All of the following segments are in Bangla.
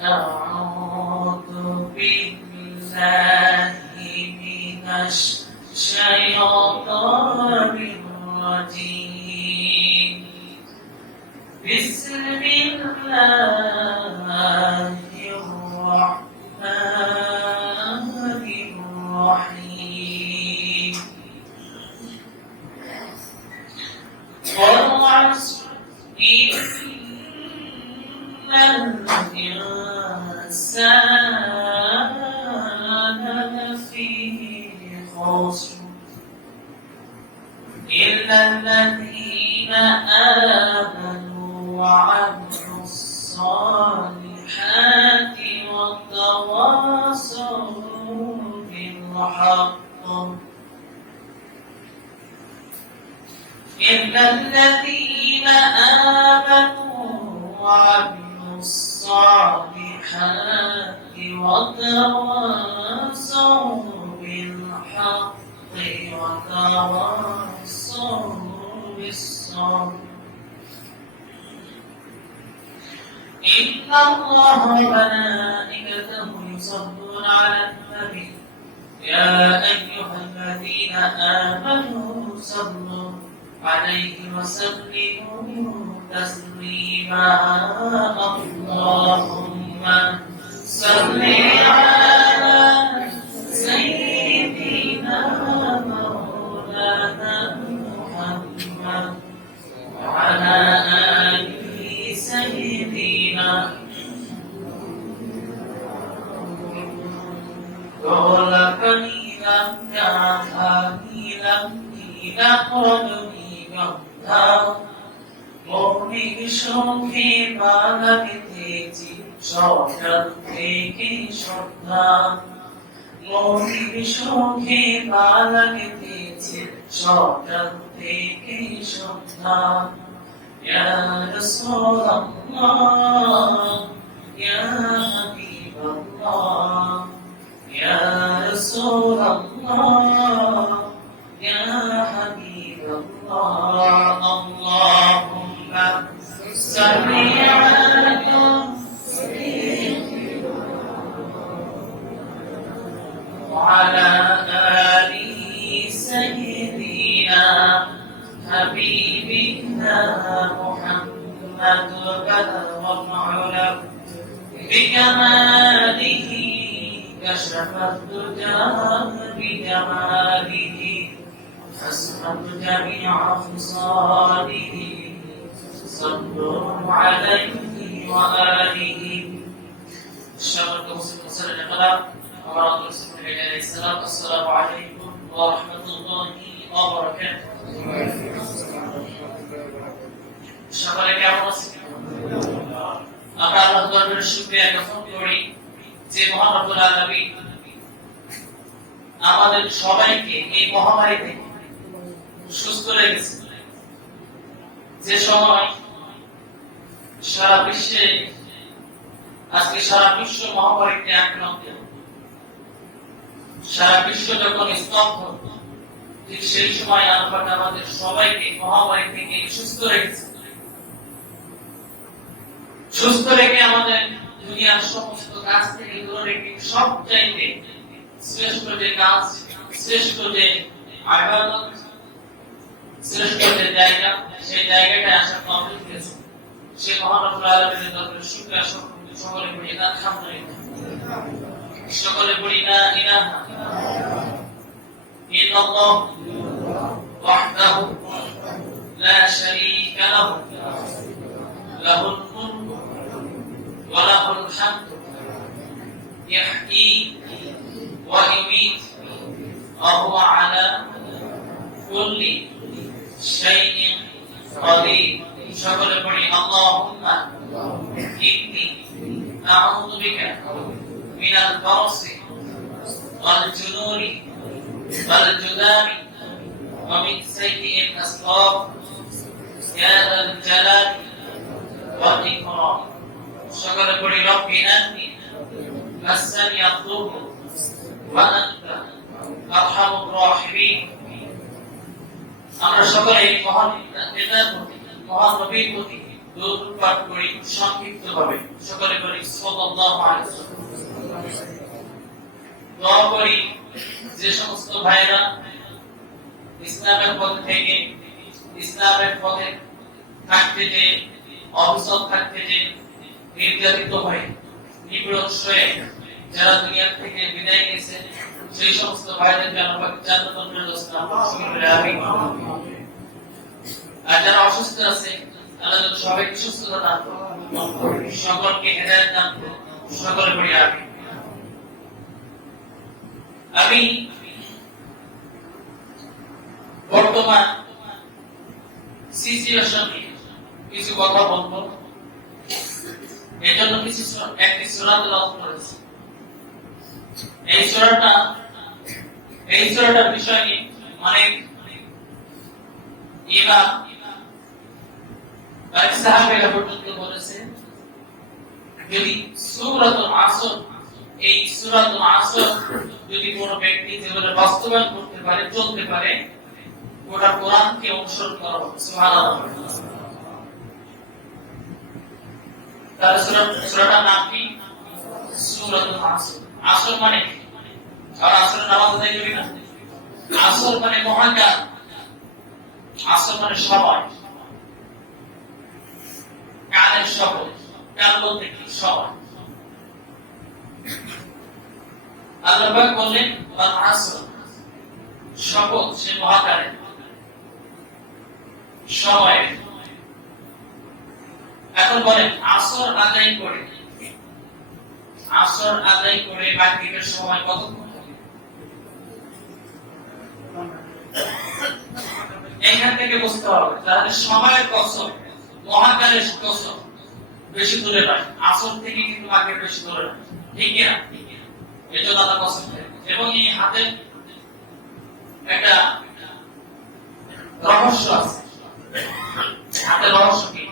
أعوذ بالله من الشيطان الرجيم بسم الله الرحمن الرحيم والعصر إن الإنسان لفي خسر إلا الذين آمنوا وعملوا الصالحات وتواصوا بالحق إلا الذين آمنوا وعملوا الصالحات وتواصوا بالحق وتواصوا بالصبر إن الله وملائكته يصلون على النبي يا أيها الذين آمنوا صلوا عليه وسلموا تسليما اللهم صل على سيدنا مولانا محمد وعلى آله سيدنا قول قليلا كاهيلا إلى قلبي মৌলিক সঙ্গে বাধা পেতেছি সকাল থেকে সন্ধ্যা মৌলিক সঙ্গে বাধা পেতেছি সকাল থেকে সন্ধ্যা ইয়া রাসূলুল্লাহ ইয়া হাবিবাল্লাহ ইয়া রাসূলুল্লাহ ইয়া হাবিবাল্লাহ اللهم صل على سيدنا وعلى آل سيدنا حبيبنا محمد بلغ العلا بكماله كشف الدجى بجماله حسنت جميع خصاله صلوا عليه وآله الشرق مسلم وسلم القلم ومرض رسول الله عليه السلام السلام عليكم ورحمة الله وبركاته সকলে কেমন আছেন আমরা আল্লাহর দরবারে শুকরিয়া জ্ঞাপন করি যে মহান রব্বুল আলামিন আমাদের সবাইকে এই মহামারী থেকে সুস্থ রেখেছে যে সময় সারা বিশ্বে আজকে সারা বিশ্ব মহামারীতে আক্রান্ত সারা বিশ্ব যখন স্তব্ধ ঠিক সেই সময় আল্লাহ আমাদের সবাইকে মহামারী থেকে সুস্থ রেখেছে সুস্থ রেখে আমাদের দুনিয়ার সমস্ত কাজ থেকে দূরে রেখে সব চাইতে শ্রেষ্ঠ যে কাজ শ্রেষ্ঠ যে ইবাদত শ্রেষ্ঠ যে জায়গা সেই জায়গাটায় আসার তৌফিক দিয়েছে সেই মহান রব্বুল আলামিনের দরবারে শুকরিয়া সকলে পড়ি আলহামদুলিল্লাহ সকলে পড়ি লা ইলাহা ইল্লাল্লাহ ওয়াহদাহু লা শারীকা লাহু লাহুল মুলকু ওয়া লাহুল হামদু ইয়াহয়ী ওয়া ইউমীত ওয়া হুয়া আলা কুল্লি শাইইন কাদির সকলে পড়ি আল্লাহুম্মা ইন্নী আউযু বিকা মিনাল বারসি ওয়াল জুনুনি ওয়াল জুদামি ওয়া মিন সাইয়্যিল আসকাব ইয়া যাল জালালি ওয়াল ইকরাম সকলে পড়ি রব্বি আন্নী মাসানি আদ-দুরু ওয়া আনতা আরহামুর রাহিমিন আমরা সকলে মহান নেতার প্রতি মহান নবীর প্রতি দরুদ পাঠ করি সংক্ষিপ্তভাবে। সকলে বলি সাল্লাল্লাহু আলাইহি ওয়াসাল্লাম। দোয়া করি যে সমস্ত ভাইরা ইসলামের পথ থেকে ইসলামের পথে থাকতে যে অবসর থাকতে যে নির্যাতিত হয়ে নিপীড়ন হয়ে যারা দুনিয়া থেকে বিদায় নিয়েছে সেই সমস্ত ভাইদের জন্য জান্নাতুল ফেরদৌস আমিন। আর যারা অসুস্থ আছে আল্লাহ যেন সবাইকে সুস্থতা দান করুন, সকলকে হেদায়েত দান করুন, সকলে পড়ি আমিন। আমি বর্তমান সিচুয়েশন নিয়ে কিছু কথা বলবো। এজন্য একটি সূরা তেলাওয়াত করেছি। এই সূরাটার বিষয় নিয়ে অনেক ইমাম আর সাহাবারা পর্যন্ত বলেছে যদি সূরাতুল আসর এই সূরাতুল আসর যদি কোনো ব্যক্তি জীবনে বাস্তবায়ন করতে পারে চলতে পারে গোটা কোরআনকে অনুসরণ করা হবে। সুবহানাল্লাহ। তার সূরাটার নাম কি? সূরাতুল আসর। আসর মানে আর আসরের নামাজ আদায় করি না, আসর মানে মহাকাল, আসর মানে সময়, কালের শপথ। কাল বলতে কি? সময়। আল্লাহ পাক বললেন ওয়াল আসর, শপথ সে মহাকালের, সময়। এখন বলেন আসর আদায় করে মাগরিবের সময় কতক্ষণ থাকে? এখান থেকে বুঝতে হবে তাহলে সময়ের কসম, মহাকালের কসম বেশি দূরে নয়, আসর থেকে কিন্তু মাগরিব বেশি দূরে নয়, ঠিক না? এই জন্য আল্লাহ কসম করে। এবং এই হাতে একটা রহস্য আছে। হাতের রহস্য কি?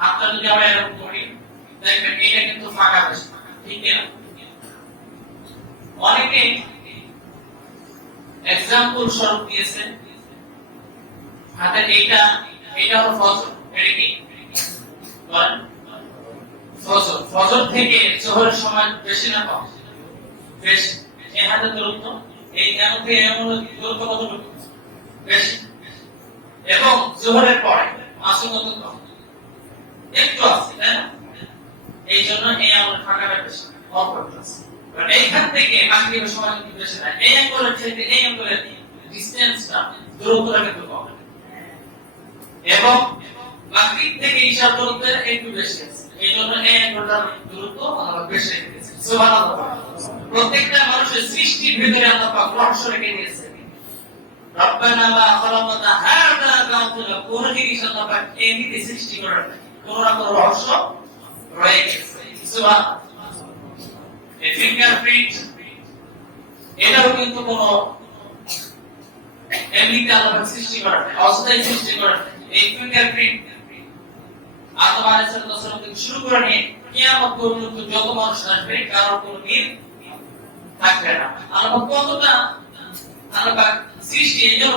হাতটা যদি আমরা এরকম করি দেখবেন এটা কিন্তু ফাঁকা বেশি, ঠিক না? অনেকে এক্সাম্পল স্বরূপ দিয়েছে হাতের এটা হলো ফজর। এটা কি বলেন? ফজর। ফজর থেকে জোহরের সময় বেশি না কম? বেশি। এই হাতের দূরত্ব এই এমন থেকে এমন দূরত্ব কতটুকু? বেশি। এবং জোহরের পরে আসর কত কম? একটু আছে, তাই না? এই জন্য এই আমাদের ফাঁকাটা বেশি, অল্প আছে। এইখান থেকে মাগরিবের সময় কিন্তু বেশি না। এই অ্যাঙ্গেলের থেকে এই অ্যাঙ্গেলের ডিসটেন্সটা, দূরত্বটা কিন্তু কম। এবং মাগরিব থেকে ঈশার দূরত্ব একটু বেশি আছে। এই জন্য এই অ্যাঙ্গেলটার দূরত্ব আলাদা বেশি রেখেছে। সুবহানাল্লাহ। প্রত্যেকটা মানুষের সৃষ্টির ভিতরে আল্লাহ পাক রহস্য রেখে দিয়েছে। রব্বানা মা খালাকতা হাযা বাতিলা, কোন জিনিস আল্লাহ পাক এমনিতে সৃষ্টি করেন না, কোন না কোন রহস্য রয়ে গেছে। সুবহানাল্লাহ। এই ফিঙ্গারপ্রিন্ট এটাও কিন্তু কোন এমনিতে আল্লাহ পাক সৃষ্টি করেন না, অস্থায়ী সৃষ্টি করেন না। এই ফিঙ্গারপ্রিন্ট আদম আলাইহিস সালাম থেকে শুরু করে নিয়ে কিয়ামত পর্যন্ত যত মানুষ আসবে কারোর কোনো মিল থাকবে না। আল্লাহ কতটা সৃষ্টি এই জন্য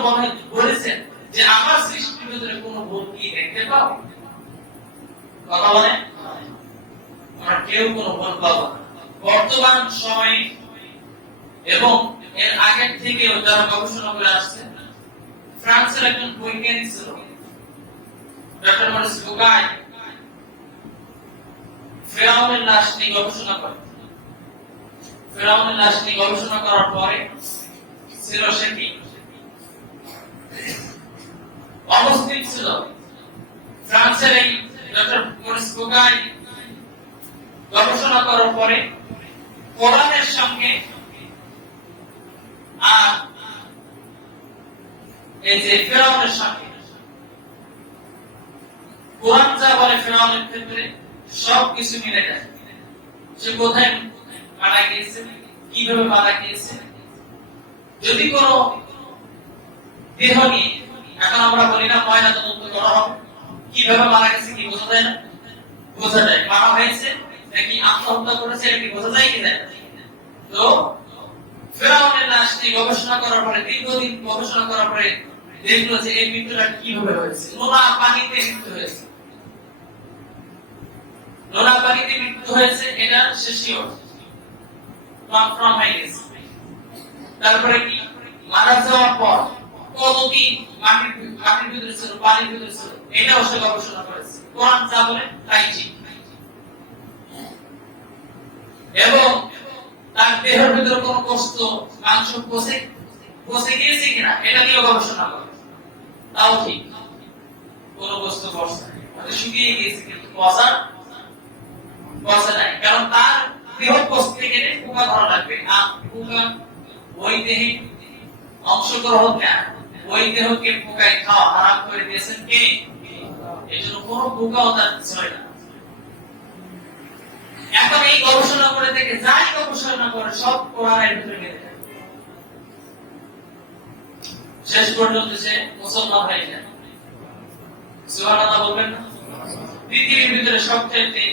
বলেছেন যে আমার সৃষ্টির ভিতরে কোনো ভুল কি দেখতে পাও? কথা বলে আমরা কেউ কোনো ভুল পাবো না। বর্তমান সময়ে এবং এর আগের থেকে যারা গবেষণা করে আসছে, ফ্রান্সের একজন বৈজ্ঞানিক ছিল ডক্টর মরিস বুকাই, ফেরাউনের লাশ নিয়ে গবেষণা করে। ফেরাউনের লাশ নিয়ে গবেষণা করার পরে ছিল সে কি অবস্থিত ছিল ফ্রান্সের এই ডক্টর মরিস বুকাই গবেষণা করার পরে কোরআনের সঙ্গে আর এই যে ফেরাউনের সঙ্গে কোরআন যা বলে ফেরাউনের ক্ষেত্রে সবকিছু মিলে যায়। সে কোথায় মারা গিয়েছে, কিভাবে মারা গিয়েছে, যদি কোনো দেহ নিয়ে এখন আমরা বলি না ময়না তদন্ত করা হবে, কিভাবে মারা গেছে কি বোঝা যায় না? বোঝা যায়। মারা হয়েছে নাকি আত্মহত্যা করেছে এটা কি বোঝা যায় কি যায়? তো ফেরাউনের লাশ নিয়ে গবেষণা করার পরে, দীর্ঘদিন গবেষণা করার পরে দেখলো যে এই মৃত্যুটা কিভাবে হয়েছে। নোনা পানিতে মৃত্যু হয়েছে। নোনা পানিতে মৃত্যু হয়েছে, এটা সে শিওর, কনফার্ম হয়ে গেছে। তারপরে কি, মারা যাওয়ার পর কতদিন মাটির ভিতরে ছিল, পানির ভিতরে ছিল, এটাও সে গবেষণা করেছে। কোরআন যা বলে তাই ঠিক। এবং তার দেহের ভিতরে কোন কষ্ট, মাংস পচে গিয়েছে কিনা, এটা নিয়েও গবেষণা করে, তাও ঠিক। কোন বস্তু পচে নাই, শুকিয়ে গিয়েছে কিন্তু পচে নাই, কারণ তার দেহ পচতে গেলে পোকা ধরা লাগবে, আর পোকা ওই দেহে অংশগ্রহণ না, ওই দেহকে পোকায় খাওয়া হারাম করে দিয়েছেন কে? এই জন্য কোনো পোকাও তার ছয় না। এখন এই গবেষণা করে থেকে যাই গবেষণা করে সব কোরআনের ভিতরে গেলে শেষ পর্যন্ত সে মুসলমান হয়ে যায়। সুবহানাল্লাহ বলবেন না? পৃথিবীর ভিতরে সবচেয়ে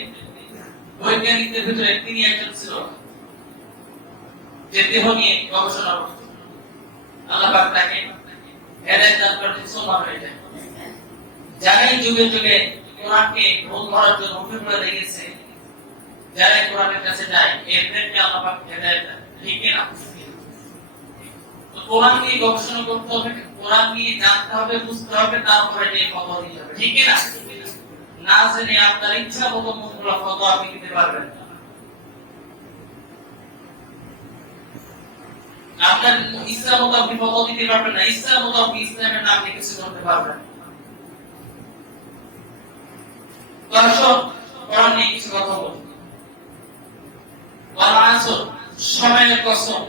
বৈজ্ঞানিকদের ভিতরে তিনি একজন ছিল যে দেহ নিয়ে গবেষণা করত। আল্লাহ পাক তাকে হেদায়েত দান করে মুসলমান হয়ে যায়। যারাই যুগে যুগে কোরআনকে ভুল করার জন্য উঠে পড়ে লেগেছে, যারা কোরআনের কাছে যায়, এদেরকে আল্লাহ পাক হেদায়েত দেন, ঠিক না? তো কোরআন নিয়ে গবেষণা করতে হবে, কোরআন নিয়ে জানতে হবে, বুঝতে হবে, তারপরে নিয়ে ফতোয়া দিতে হবে, ঠিক না? না জেনে আপনার ইচ্ছা মতো মনগড়া ফতোয়া আপনি দিতে পারবেন না। আপনার ইচ্ছা মতো আপনি ফতোয়া দিতে পারবেন না, ইচ্ছা মতো আপনি ইসলামের নাম নিয়ে কিছু করতে পারবেন না। তো আসুন কোরআন নিয়ে কিছু কথা বলি। ওয়াল আসর, সময়ের কসম,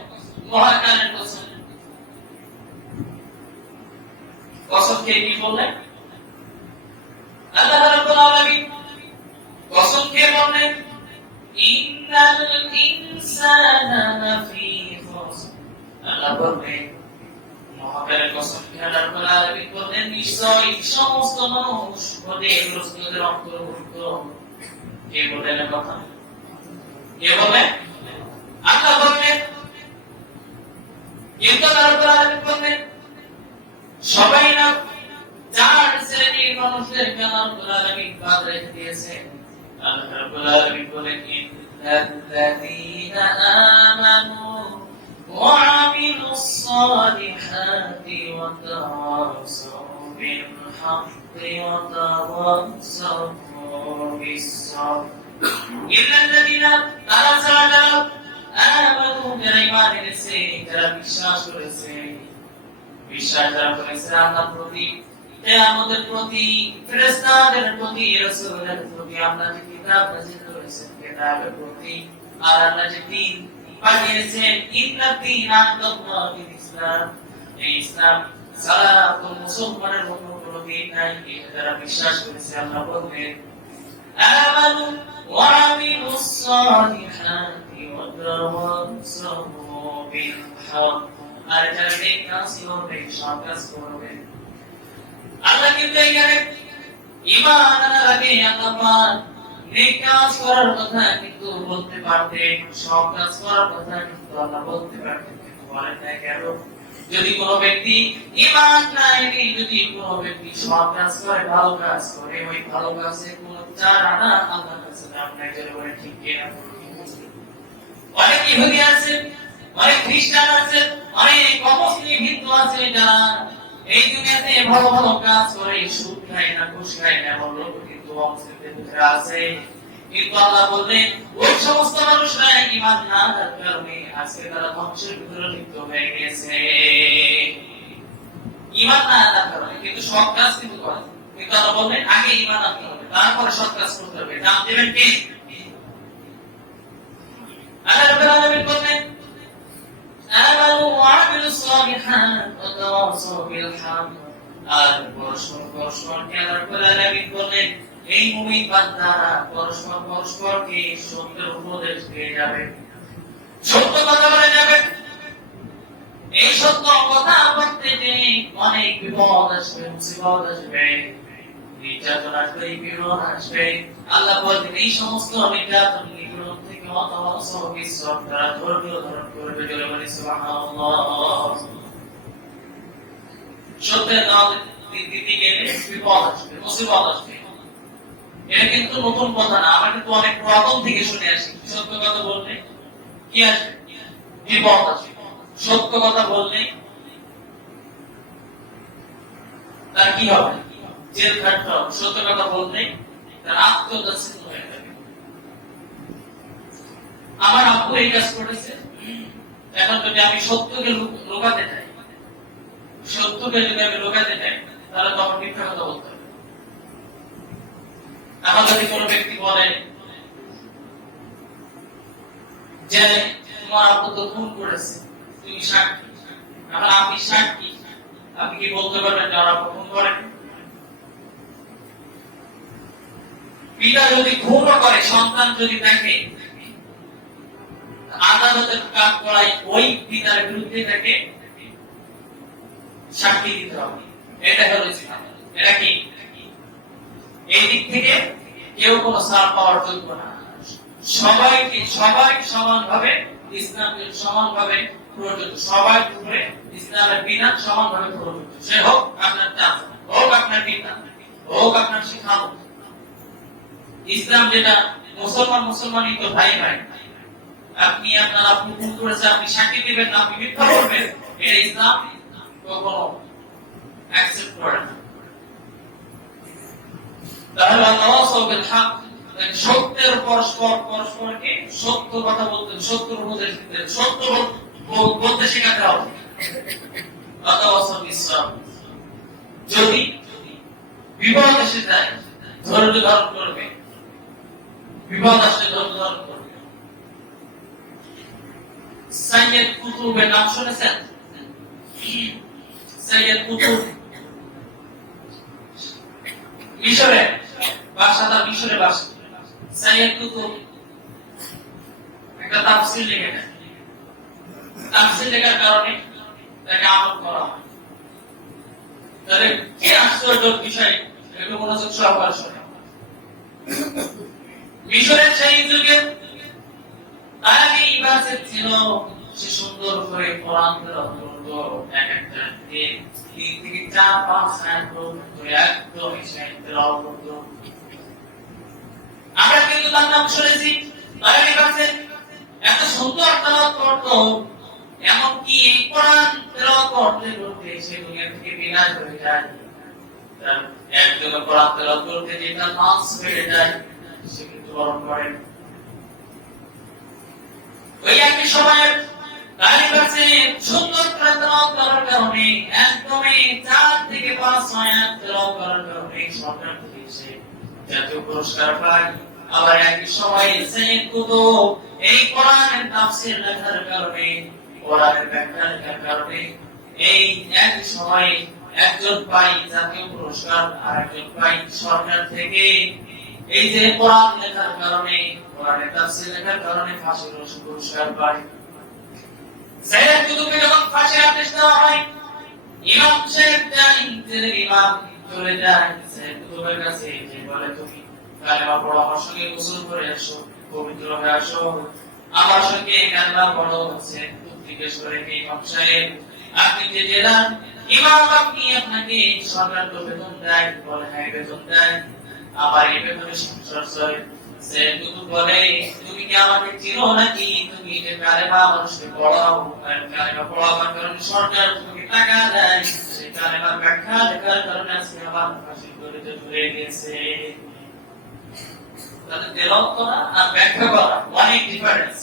মহাকালের কসম। কসম কে কি বললেন? আল্লাহ রাব্বুল আলামিন কসম কে বললেন? ইন্নাল ইনসানা লাফি খুসর। আল্লাহ বললেন মহাকালের কসম কে আল্লাহ রাব্বুল আলামিন বললেন নিশ্চয়ই সমস্ত মানুষ ক্ষতিগ্রস্তদের অন্তর্ভুক্ত। কে বললেন কথা? কে বললেন? আল্লাহ বললেন। কিন্তু আল্লাহ রাব্বুল আলামিন বললেন সবাই না, চার শ্রেণীর মানুষদেরকে আল্লাহ রাব্বুল আলামিন বাদ রেখে দিয়েছেন। আল্লাহ রাব্বুল আলামিন বলেন ইন্নাল্লাযীনা আমানু ওয়া আমিলুস সালিহাতি ওয়া তাওয়াসাউ বিল হাক্কি ওয়া তাওয়াসাউ বিস সাবর। ইল্লাল্লাযীনা তারা আমানু, যারা ঈমান এনেছে, যারা বিশ্বাস করেছে, বিশ্বাস যারা করেছে আল্লাহর প্রতি, কিয়ামতের প্রতি, ফেরেশতাদের প্রতি, রাসূলের প্রতি, আল্লাহ যে কিতাব নাযিল করেছেন কিতাবের প্রতি, আর আল্লাহ যে দ্বীন পাঠিয়েছেন, ইন্নাদ্দীনা ইনদাল্লাহিল ইসলাম, এই ইসলাম ছাড়া কোন মুসলমানের অন্য কোনো দ্বীন নাই, এটা যারা বিশ্বাস করেছে আল্লাহ বলেন আমানু ওয়া আমিলুস সালিহাতি ওয়া তাওয়াসাউ বিল হক। আর যারা নেক কাজ করবে, সৎ কাজ করবে। আল্লাহ কিন্তু এখানে ঈমান আনার আগে আল্লাহ পাক নেক কাজ করার কথা কিন্তু বলতে পারতেন, সৎ কাজ করার কথা কিন্তু আল্লাহ বলতে পারতেন, কিন্তু বলেন না কেন? যদি কোনো ব্যক্তি ঈমান না এনে, যদি কোনো ব্যক্তি সৎ কাজ করে, ভালো কাজ করে, ওই ভালো কাজে কোনো চার আনা আল্লাহর কাছে দাম নাই। যারা বলে ঠিক কিনা? অনেক ইহুদি আছে, অনেক খ্রিস্টান আছে, অনেক অমুসলিম হিন্দু আছে, যারা এই দুনিয়াতে ভালো ভালো কাজ করে, সুদ খায় না, ঘুষ খায় না, বললো কিন্তু অমুসলিমদের ভিতরে আছে। কিন্তু আল্লাহ বললেন ওই সমস্ত মানুষরা ঈমান না আনার কারণে আজকে তারা ধ্বংসের ভিতরে লিপ্ত হয়ে গেছে। ঈমান না আনার কারণে, কিন্তু সৎ কাজ কিন্তু করে। কিন্তু আল্লাহ বললেন আগে ঈমান আনতে হবে, তারপরে সৎ কাজ করতে হবে। নাম দেবেন কে? আল্লাহ রাব্বুল আলামিন বললেন আমানু ওয়া আমিলুস সালিহাত ওয়া তাওয়াসাউ বিল হক। আর পরস্পরকে আল্লাহ রাব্বুল আলামিন বললেন এই মুমিন বান্দারা পরস্পরকে সত্যের উপদেশ দিয়ে যাবে, সত্য কথা বলে যাবে। এই সত্য কথা বলতে যে অনেক বিপদ আসবে, মুসিবত আসবে, নির্যাতন আসবে, বিরোধ আসবে। আল্লাহ বলেন এই সমস্ত নির্যাতন বিরোধ থেকে তারা ধৈর্য ধারণ করবে। জোরে বলি সুবহানাল্লাহ। সত্যের দাওয়াত দিতে গেলে বিপদ আসবে, মুসিবত আসবে, এটা কিন্তু নতুন কথা না, আমরা কিন্তু অনেক পুরাতন থেকে শুনে আসি। সত্য কথা বললে কি আসবে? বিপদ আসবে। সত্য কথা বললে তার কি হবে? জেল খাটতে হবে। সত্য কথা বললে তার আত্মহত্যা সিদ্ধ হয়ে যাবে। আমার আব্বু এই কাজ করেছে। এখন যদি আমি সত্যকে লুকাতে চাই, সত্যকে যদি আমি লুকাতে চাই, তাহলে তখন মিথ্যা কথা বলতে হবে। এখন যদি কোনো ব্যক্তি বলে যে তোমার আব্বু তো খুন করেছে, তুমি সাক্ষী, এখন আপনি সাক্ষী, আপনি কি বলতে পারবেন যে আমার আব্বু খুন করেন? পিতা যদি খুনও করে, সন্তান যদি দেখে, আদালতের কাজ করাই ওই পিতার বিরুদ্ধে তাকে সাক্ষী দিতে হবে। এটা হলো ইসলাম। এটা কি? এই দিক থেকে কেউ কোনো ছাড় পাওয়ার যোগ্য না। সবাই সমানভাবে ইসলামকে সমানভাবে প্রযোজ্য, সবার উপরে ইসলামের বিধান সমানভাবে প্রযোজ্য। সে হোক আপনার চাচা, হোক আপনার পিতা, হোক আপনার শিক্ষক। ইসলাম যেটা মুসলমানই তো ভাই ভাই। আপনি আপনার আব্বু খুন করেছে, আপনি সাক্ষী দিবেন না, আপনি মিথ্যা বলবেন, এটা ইসলাম কখনো অ্যাকসেপ্ট করে না। তাহলে আল্লাহ হক, সত্যের পরস্পরকে সত্য কথা বলতে, সত্য উপদেশ দিতে, সত্য বলতে শেখাতে হবে। যদি বিপদ এসে যায়, ধৈর্য ধারণ করবে। বিপদ আসলে ধৈর্য ধারণ করবে। সাইয়েদ কুতুবের নাম শুনেছেন? সাইয়েদ কুতুব মিশরে বাদশাহ, মিশরে বাদশাহ। সাইয়েদ কুতুব একটা তাফসীর লিখেছেন। তাফসীর লেখার কারণে তাকে আমল করা হয়। তাহলে কি আশ্চর্য বিষয়, একটু মনোযোগ সহকারে শোনেন। মিশরের সেই যুগে আরবি ইবাদত ছিল, সে সুন্দর করে কোরআন তেলাওয়াত করত। এক একটা দিন 3 থেকে 4-5 আয়াত পর্যন্ত একদম তেলাওয়াত করত। আমরা কিন্তু তার নাম শুনেছি, আরবি ইবাদত এত সুন্দর তেলাওয়াত করত, এমনকি এই কোরআন তেলাওয়াত করতে করতে সে দুনিয়া থেকে বিনাশ হয়ে যায়। একজন কোরআন তেলাওয়াত করতে যেটা নাস হয়ে যায়, সে কিন্তু বরণ করেন। ওই একই সময় তার কাছে সুন্দর তেলাওয়াত করার কারণে, একদমই 4 থেকে 5 আয়াত তেলাওয়াত করার কারণে সরকার থেকে সে জাতীয় পুরস্কার পায়। আবার একই সময় সাইয়েদ কুতুব এই কোরআনের তাফসীর লেখার কারণে, কোরআনের ব্যাখ্যা লেখার কারণে এই একই সময় একজন পায় জাতীয় পুরস্কার, আর একজন পায় সরকার থেকে। এই যে কোরআন লেখার কারণে, কোরআনের তাফসীর লেখার কারণে ফাঁসির পুরস্কার পায়। সাইয়েদ কুতুবকে যখন ফাঁসির আদেশ দেওয়া হয়, ইমাম সাহেব ইমাম চলে যায় সাইয়েদ কুতুবের কাছে, যে বলে তুমি কালেমা পড়ো, আমার সঙ্গে গোসল করে আসো, পবিত্র হয়ে আসো, আমার সঙ্গে কালেমা পড়ো। সাইয়েদ কুতুব জিজ্ঞেস করে, ইমাম সাহেব আপনি যে জেলার ইমাম, আপনি আপনাকে সরকার তো বেতন দেয়? বলে হ্যাঁ বেতন দেয়। আমার এই বেতনে সংসার চলে। সাইয়েদ কুতুব বলে, তুমি কি আমাকে চিনো নাকি? তুমি যে কালেমা মানুষকে পড়াও, কালেমা পড়াবার কারণে সরকার তোমাকে টাকা দেয়, সেই কালেমার ব্যাখ্যা লেখার কারণে আজকে আমার ফাঁসি করে ঝুলে গেছে। তাহলে তেলাওয়াত করা আর ব্যাখ্যা করা অনেক ডিফারেন্স।